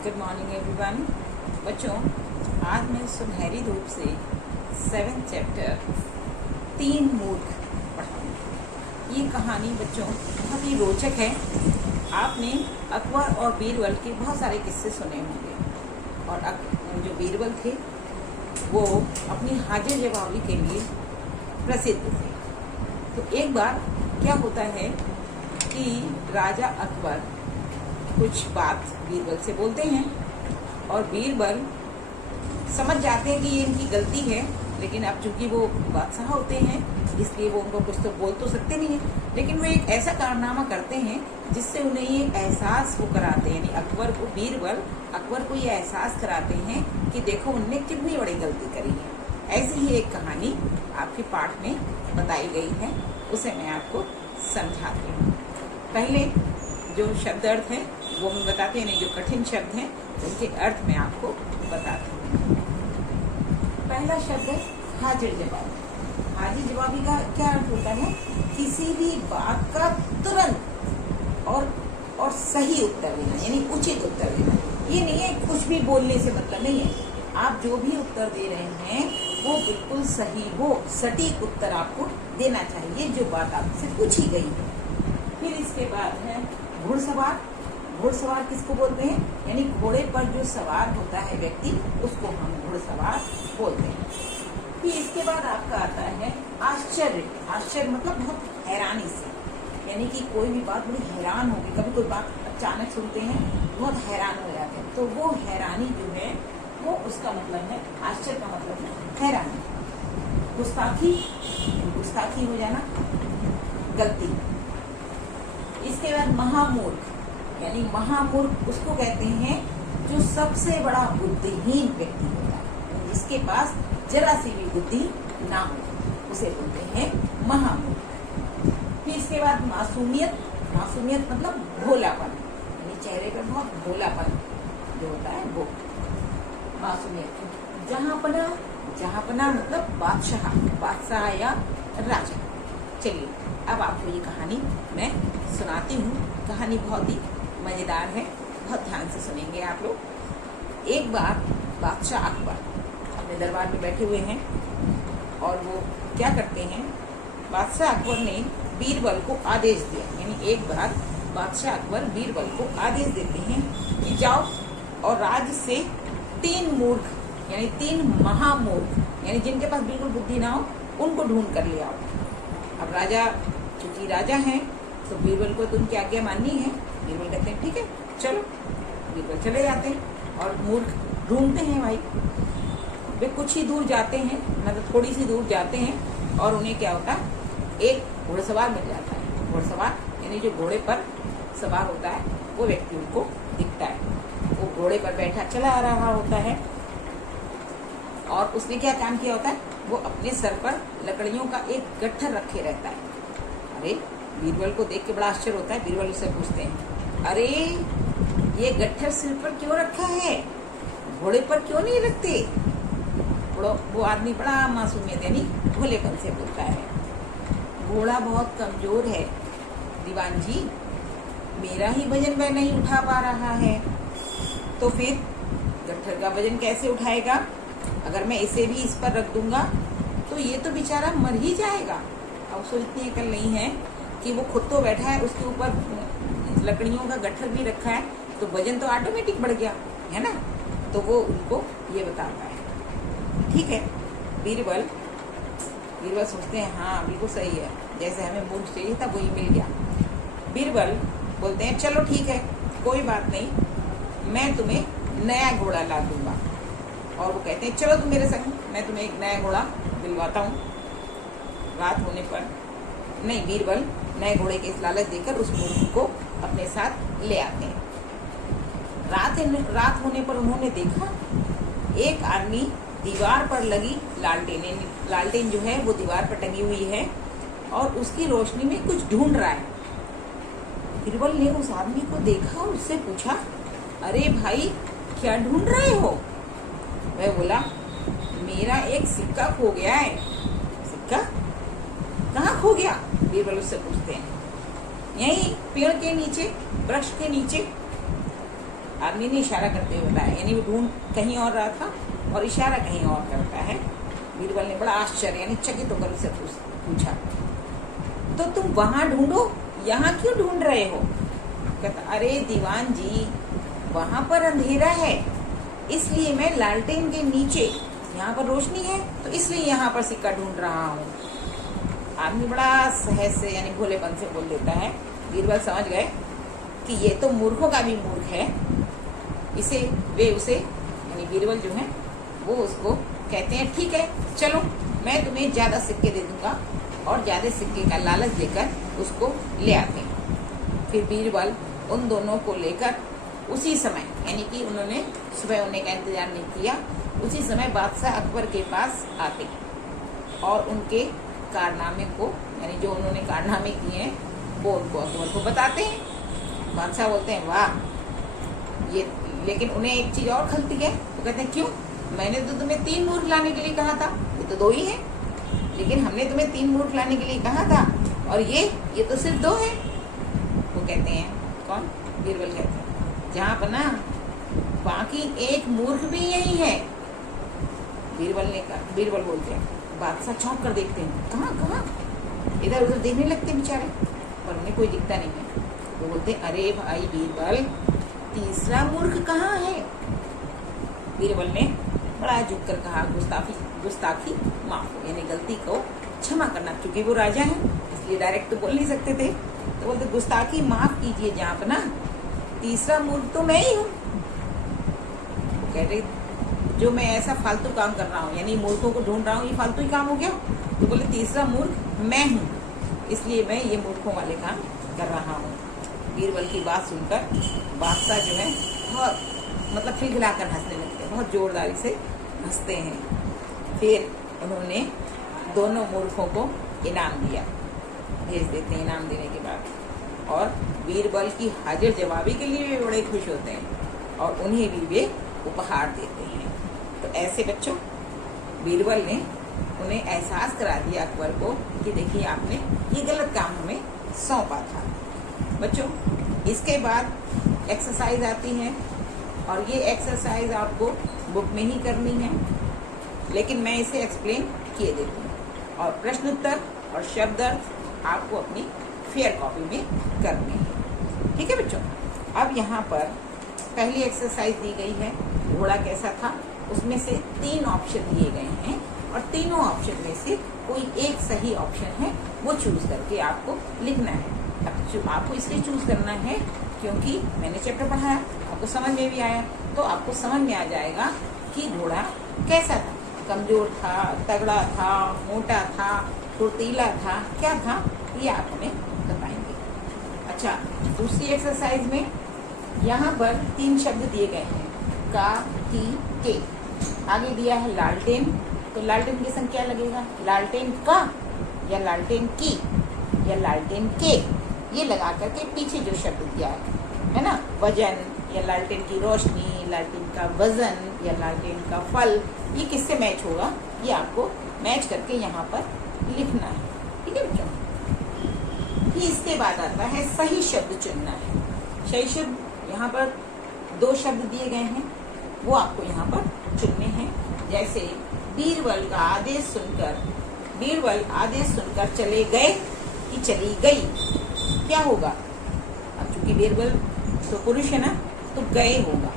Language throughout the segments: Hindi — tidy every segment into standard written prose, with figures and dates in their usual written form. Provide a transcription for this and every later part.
Good morning everyone. बच्चों, आज मैं सुनहरी धूप से 7th चैप्टर 3 मूर्ख पढ़ाऊंगी। ये कहानी बच्चों बहुत ही रोचक है। आपने अकबर और बीरबल के बहुत सारे किस्से सुने होंगे और जो बीरबल थे वो अपनी हाजिर जवाबी के लिए प्रसिद्ध थे। तो एक बार क्या होता है कि राजा अकबर कुछ बात बीरबल से बोलते हैं और बीरबल समझ जाते हैं कि ये इनकी गलती है, लेकिन अब चूंकि वो बादशाह होते हैं इसलिए वो उनको कुछ तो बोल तो सकते नहीं है, लेकिन वो एक ऐसा कारनामा करते हैं जिससे उन्हें ये एहसास वो कराते हैं, यानी अकबर को बीरबल अकबर को ये एहसास कराते हैं कि देखो उनने कितनी बड़ी गलती करी है। ऐसी ही एक कहानी आपके पाठ में बताई गई है, उसे मैं आपको समझाती हूँ। पहले जो शब्द अर्थ है वो मैं बताती हूँ, जो कठिन शब्द हैं उनके अर्थ मैं आपको बताती हूँ। पहला शब्द है हाजिर जवाबी। हाजिर जवाबी का क्या अर्थ होता है? किसी भी बात का तुरंत और सही उत्तर देना, यानी उचित उत्तर देना। ये नहीं है कुछ भी बोलने से मतलब नहीं है, आप जो भी उत्तर दे रहे हैं वो बिल्कुल सही हो, सटीक उत्तर आपको देना चाहिए जो बात आपसे पूछी गई है। फिर इसके बाद है घुड़सवार। घुड़सवार किसको बोलते हैं? यानी घोड़े पर जो सवार होता है व्यक्ति, उसको हम घुड़सवार बोलते हैं। फिर इसके बाद आपका आता है आश्चर्य। आश्चर्य मतलब बहुत हैरानी से, यानी कि कोई भी बात बड़ी हैरान होगी। कभी कोई बात अचानक सुनते हैं बहुत हैरान हो जाते हैं, तो वो हैरानी जो है वो उसका मतलब है, आश्चर्य का मतलब है हैरानी। गुस्ताखी, गुस्ताखी हो जाना, गलती। इसके बाद महामूर्ख, यानी महामूर्ख उसको कहते हैं जो सबसे बड़ा बुद्धिहीन व्यक्ति होता है, जिसके पास जरा सी भी बुद्धि ना हो, उसे बोलते हैं महामूर्ख। फिर इसके बाद मासूमियत। मासूमियत मतलब भोलापन, यानी चेहरे पर बहुत भोलापन जो होता है वो मासूमियत। जहांपना, जहांपना मतलब बादशाह, बादशाह या राजा। चलिए अब आपको ये कहानी मैं सुनाती हूँ। कहानी बहुत ही मज़ेदार है, बहुत ध्यान से सुनेंगे आप लोग। एक बार बादशाह अकबर अपने दरबार में बैठे हुए हैं और वो क्या करते हैं, बादशाह अकबर ने बीरबल को आदेश दिया। यानी एक बार बादशाह अकबर बीरबल को आदेश देते हैं कि जाओ और राज्य से 3 मूर्ख, यानी 3 महामूर्ख, यानी जिनके पास बिल्कुल बुद्धि ना हो, उनको ढूंढ कर ले आओ। अब राजा चूंकि राजा हैं तो बीरबल को तो उनकी आज्ञा माननी है। बीरबल कहते हैं ठीक है चलो। बीरबल चले जाते हैं और मूर्ख ढूंढते हैं। भाई वे कुछ ही दूर जाते हैं, मतलब थोड़ी सी दूर जाते हैं और उन्हें क्या होता है, एक घुड़सवार मिल जाता है। घुड़सवार यानी जो घोड़े पर सवार होता है वो व्यक्ति उनको दिखता है। वो घोड़े पर बैठा चला आ रहा होता है और उसने क्या काम किया होता है, वो अपने सर पर लकड़ियों का एक गट्ठर रखे रहता है। अरे बीरबल को देख के बड़ा आश्चर्य होता है। बीरबल उससे पूछते हैं, अरे ये गट्ठर सिर पर क्यों रखा है, घोड़े पर क्यों नहीं रखते? वो आदमी बड़ा मासूमियत यानी भोलेपन से बोलता है, घोड़ा बहुत कमजोर है दीवान जी, मेरा ही वजन वह नहीं उठा पा रहा है, तो फिर गट्ठर का वजन कैसे उठाएगा? अगर मैं इसे भी इस पर रख दूंगा तो ये तो बेचारा मर ही जाएगा। अब उसको इतनी अकल नहीं है कि वो खुद तो बैठा है, उसके ऊपर लकड़ियों का गट्ठर भी रखा है, तो वजन तो ऑटोमेटिक बढ़ गया है ना। तो वो उनको ये बताता है। ठीक है, बीरबल सोचते हैं हाँ बिल्कुल सही है, जैसे हमें मूर्ख चाहिए था वही मिल गया। बीरबल बोलते हैं चलो ठीक है कोई बात नहीं, मैं तुम्हें नया घोड़ा ला दूंगा। और वो कहते हैं चलो तुम मेरे संग, मैं तुम्हें एक नया घोड़ा दिलवाता हूँ। रात होने पर नहीं, बीरबल नए घोड़े के इस लालच देकर उस मूर्ख को अपने साथ ले आते हैं। रात होने पर उन्होंने देखा एक आदमी दीवार पर लगी लालटेन जो है वो दीवार पर टंगी हुई है और उसकी रोशनी में कुछ ढूंढ रहा है। बीरबल ने उस आदमी को देखा और उससे पूछा, अरे भाई क्या ढूंढ रहे हो? वह बोला, मेरा एक सिक्का खो गया है। सिक्का कहाँ खो गया? बीरबल उससे पूछते हैं। यहीं पेड़ के नीचे, वृक्ष के नीचे। आदमी ने इशारा करते हुए बताया, यानी वो ढूंढ कहीं और रहा था और इशारा कहीं और करता है। बीरबल ने बड़ा आश्चर्य यानी चकित होकर उससे पूछा, तो तुम वहां ढूंढो, यहाँ क्यों ढूंढ रहे हो? कहता, अरे दीवान जी, वहां पर अंधेरा है, इसलिए मैं लालटेन के नीचे, यहाँ पर रोशनी है तो इसलिए यहाँ पर सिक्का ढूंढ रहा हूँ। आदमी बड़ा सहज से यानी भोलेपन से बोल देता है। बीरबल समझ गए कि ये तो मूर्खों का भी मूर्ख है। वे उसे यानी बीरबल जो है वो उसको कहते हैं, ठीक है चलो मैं तुम्हें ज़्यादा सिक्के दे दूंगा, और ज़्यादा सिक्के का लालच देकर उसको ले आते हैं। फिर बीरबल उन दोनों को लेकर उसी समय, यानी कि उन्होंने सुबह होने का इंतजार नहीं किया, उसी समय बादशाह अकबर के पास आते और उनके कारनामे को, यानी जो उन्होंने कारनामे किए हैं वो उनको अकबर को बताते हैं। बादशाह बोलते हैं, वाह ये, लेकिन उन्हें एक चीज़ और खलती है। वो कहते हैं, क्यों? मैंने तो तुम्हें 3 मूर्ख लाने के लिए कहा था, ये तो 2 ही है, लेकिन हमने तुम्हें 3 मूर्ख लाने के लिए कहा था और ये तो सिर्फ 2 है। वो कहते हैं, कौन? बीरबल कहते हैं, जहाँ पर ना बाकी एक मूर्ख भी यही है। बीरबल बोलते हैं, बादशाह चौंक कर देखते हैं, कहाँ? इधर उधर देखने लगते बेचारे, पर उन्हें कोई दिखता नहीं है। वो बोलते हैं, अरे भाई बीरबल, तीसरा मूर्ख कहाँ है? बीरबल ने बड़ा झुक कर कहा, गुस्ताखी माफ हो, यानी गलती को क्षमा करना, क्योंकि वो राजा है इसलिए डायरेक्ट तो बोल नहीं सकते थे। तो बोलते, गुस्ताखी माफ कीजिए जहाँ ना, तीसरा मूर्ख तो मैं ही हूँ। वो कह रहे, जो मैं ऐसा फालतू काम कर रहा हूँ, यानी मूर्खों को ढूंढ रहा हूँ, ये फालतू ही काम हो गया। तो बोले, तीसरा मूर्ख मैं हूँ, इसलिए मैं ये मूर्खों वाले काम कर रहा हूँ। बीरबल की बात सुनकर बादशाह जो है बहुत मतलब खिलखिलाकर हंसने लगते हैं, बहुत जोरदारी से हंसते हैं। फिर उन्होंने दोनों मूर्खों को इनाम दिया, भेज देते हैं इनाम देने के बाद, और बीरबल की हाजिर जवाबी के लिए भी बड़े खुश होते हैं और उन्हें भी वे उपहार देते हैं। तो ऐसे बच्चों, बीरबल ने उन्हें एहसास करा दिया अकबर को कि देखिए आपने ये गलत काम हमें सौंपा था। बच्चों, इसके बाद एक्सरसाइज आती है और ये एक्सरसाइज आपको बुक में ही करनी है, लेकिन मैं इसे एक्सप्लेन किए देती हूँ, और प्रश्न उत्तर और शब्द अर्थ आपको अपनी फेयर कॉपी में करने हैं। ठीक है बच्चों, अब यहाँ पर पहली एक्सरसाइज दी गई है, घोड़ा कैसा था, उसमें से 3 ऑप्शन दिए गए हैं और तीनों ऑप्शन में से कोई एक सही ऑप्शन है, वो चूज करके आपको लिखना है। अब आपको इसलिए चूज करना है क्योंकि मैंने चैप्टर पढ़ाया, आपको समझ में भी आया, तो आपको समझ में आ जाएगा कि घोड़ा कैसा था, कमजोर था, तगड़ा था, मोटा था, फुर्तीला था, क्या था, ये आप हमें बताएंगे। अच्छा, दूसरी एक्सरसाइज में यहाँ पर 3 शब्द दिए गए हैं, का, की, के। आगे दिया है लालटेन, तो लालटेन के संग क्या लगेगा, लालटेन का या लालटेन की या लालटेन के, ये लगा करके पीछे जो शब्द दिया है ना, वजन या लालटेन की रोशनी, लालटेन का वजन या लालटेन का फल, ये किससे मैच होगा, ये आपको मैच करके यहाँ पर लिखना है। ठीक है बच्चों, फिर इसके बाद आता है सही शब्द चुनना है। सही शब्द यहाँ पर 2 शब्द दिए गए हैं, वो आपको यहाँ पर चुनने हैं। जैसे बीरबल आदेश सुनकर चले गए कि चली गई, क्या होगा? अब चूंकि बीरबल तो पुरुष है ना, तो गए होगा।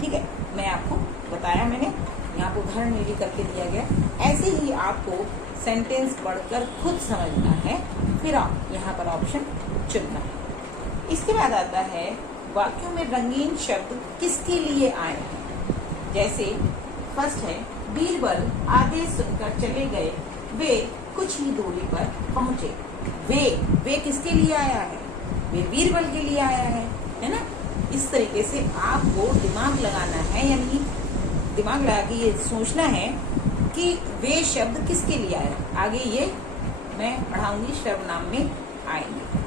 ठीक है, मैं आपको बताया, मैंने यहाँ पर उदाहरण में भी करके दिया गया। ऐसे ही आपको सेंटेंस पढ़कर खुद समझना है, फिर आप यहाँ पर ऑप्शन चुनना है। इसके बाद आता है वाक्यों में रंगीन शब्द किसके लिए आए हैं। जैसे फर्स्ट है, बीरबल आदेश सुनकर चले गए, वे कुछ ही दूरी पर पहुंचे। वे किसके लिए आया है? वे बीरबल के लिए आया है ना। इस तरीके से आपको दिमाग लगाना है, यानी दिमाग लगा के ये सोचना है कि वे शब्द किसके लिए आए। आगे ये मैं पढ़ाऊंगी, सर्वनाम में आएंगे।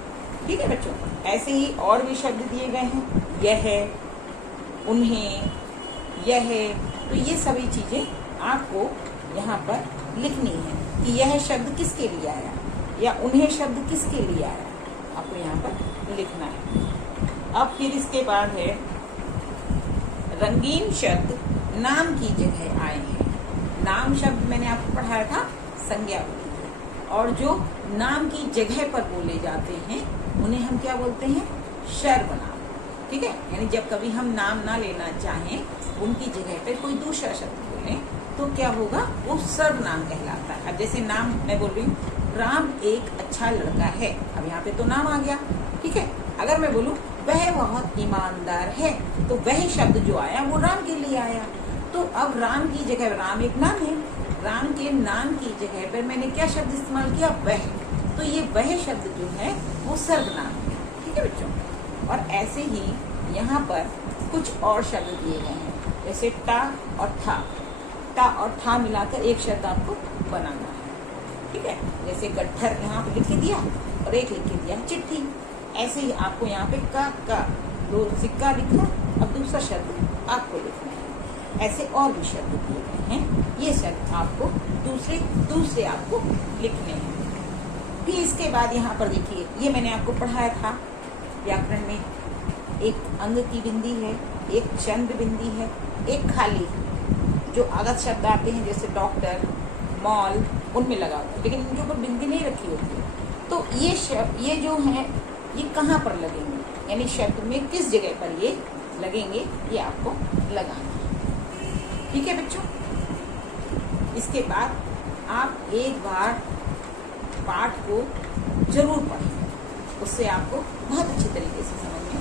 ठीक है बच्चों, ऐसे ही और भी शब्द दिए गए हैं, यह, उन्हें, यह, तो ये सभी चीजें आपको यहाँ पर लिखनी है कि यह शब्द किसके लिए आया या उन्हें शब्द किसके लिए आया, आपको यहाँ पर लिखना है। अब फिर इसके बाद है रंगीन शब्द नाम की जगह आए हैं। नाम शब्द मैंने आपको पढ़ाया था संज्ञा होती है, और जो नाम की जगह पर बोले जाते हैं उन्हें हम क्या बोलते हैं? सर्वनाम। ठीक है, यानी जब कभी हम नाम ना लेना चाहें, उनकी जगह पर कोई दूसरा शब्द बोलें तो क्या होगा? वो सर्वनाम कहलाता है। अब जैसे नाम मैं बोल रही हूँ, राम एक अच्छा लड़का है, अब यहाँ पे तो नाम आ गया। ठीक है, अगर मैं बोलूँ वह बहुत ईमानदार है, तो वह शब्द जो आया वो राम के लिए आया। तो अब राम की जगह, राम एक नाम है, राम के नाम की जगह पर मैंने क्या शब्द इस्तेमाल किया? वह। तो ये वह शब्द जो है वो सर्वनाम है। ठीक है बच्चों, और ऐसे ही यहाँ पर कुछ और शब्द दिए गए हैं, जैसे टा और था। टा और था मिलाकर एक शब्द आपको बनाना है। ठीक है, जैसे गट्ठर यहाँ पे लिख के दिया और एक लिख के दिया चिट्ठी। ऐसे ही आपको यहाँ पे का दो सिक्का लिखा, अब दूसरा शब्द आपको लिखना है। ऐसे और भी शब्द दिए गए हैं, ये शब्द आपको दूसरे आपको लिखने हैं। फिर इसके बाद यहाँ पर देखिए, ये मैंने आपको पढ़ाया था व्याकरण में, एक अंग की बिंदी है, एक चंद्र बिंदी है, एक खाली। जो आगत शब्द आते हैं जैसे डॉक्टर, मॉल, उनमें लगा होता है, लेकिन इनके ऊपर बिंदी नहीं रखी होती है। तो ये शब्द, ये जो है, ये कहाँ पर लगेंगे, यानी शब्द में किस जगह पर ये लगेंगे, ये आपको लगाना है। ठीक है बच्चों, इसके बाद आप एक बार पाठ को जरूर पढ़ें, उससे आपको बहुत अच्छी तरीके से समझ में